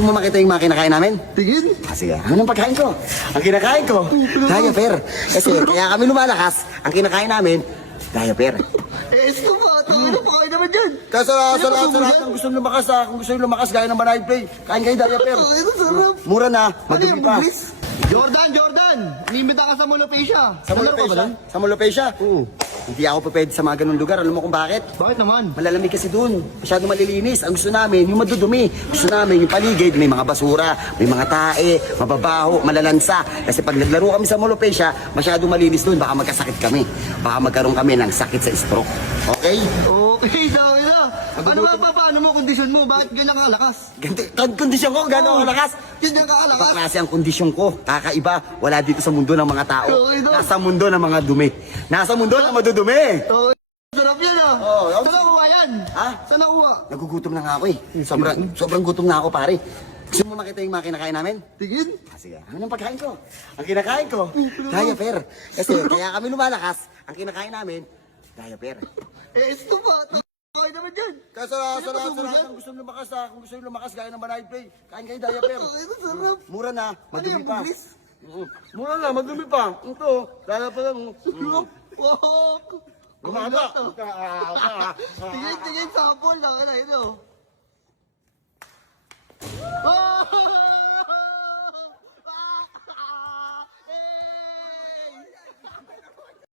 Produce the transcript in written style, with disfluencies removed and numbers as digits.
Mo makita yung mga kinakain namin? Tingin. Sige, ano ang pagkain ko? Ang kinakain ko, diaper. Kasi kaya kami lumalakas, ang kinakain namin, diaper. Esto ba? Ano pa kayo naman dyan? Kaya sa lahat ng gusto lumakas, kung gusto yung lumakas, gaya ng Banay Play, kain kayo diaper. Ay, sarap. Mura na, Ano madumi yung pa. buglis? Jordan! Inimbita ka sa Molopecia. Sa Molopecia? Sa Molopecia? Oo. Hindi ako pwede sa mga ganung lugar. Alam mo kung bakit? Bakit naman? Malalamig kasi doon. Masyado malilinis. Ang gusto namin, yung madudumi. Gusto namin yung paligid, may mga basura, may mga tae, mababaho, malalansa. Kasi pag naglaro kami sa Molopecia, masyado malinis doon. Baka magkasakit kami. Baka magkaroon kami ng sakit sa stroke. Okay? Okay, sabi na. Ano ba, paano mo kondisyon mo? Bakit ganyan kalakas? Ganti, kondisyon ko, gano'n kalakas. Ganyan Iba kalakas? klase ang kondisyon ko. Kakaiba. Wala dito sa mundo ng mga tao. Okay, no? Nasa mundo ng mga dumi. Nasa mundo ng madudumi. Oh, sarap yan ah. Oo, Saan nakuha yan? Ha? Saan nakuha? Nagugutom na nga ako eh. Sobrang gutom na ako pare. Gusto mo makita yung mga kinakain namin? Tingin. Sige, ano ang pagkain ko? Ang kinakain ko, diaper. Kasi kaya kami lumalakas, ang kinakain namin, diaper. Esto ba? Kayo naman dyan. Kaya sa lahat ng gusto lumakas, kung gusto yung lumakas, gaya ng Banay Play, kain kayo diaper. Ay, sarap. Mura na, madumi yung pa. buglis? Mura na, madumi pa. Ito, diaper lang. Sarap. Wow. Gumaga. Tingin, sample na. Ano, ito.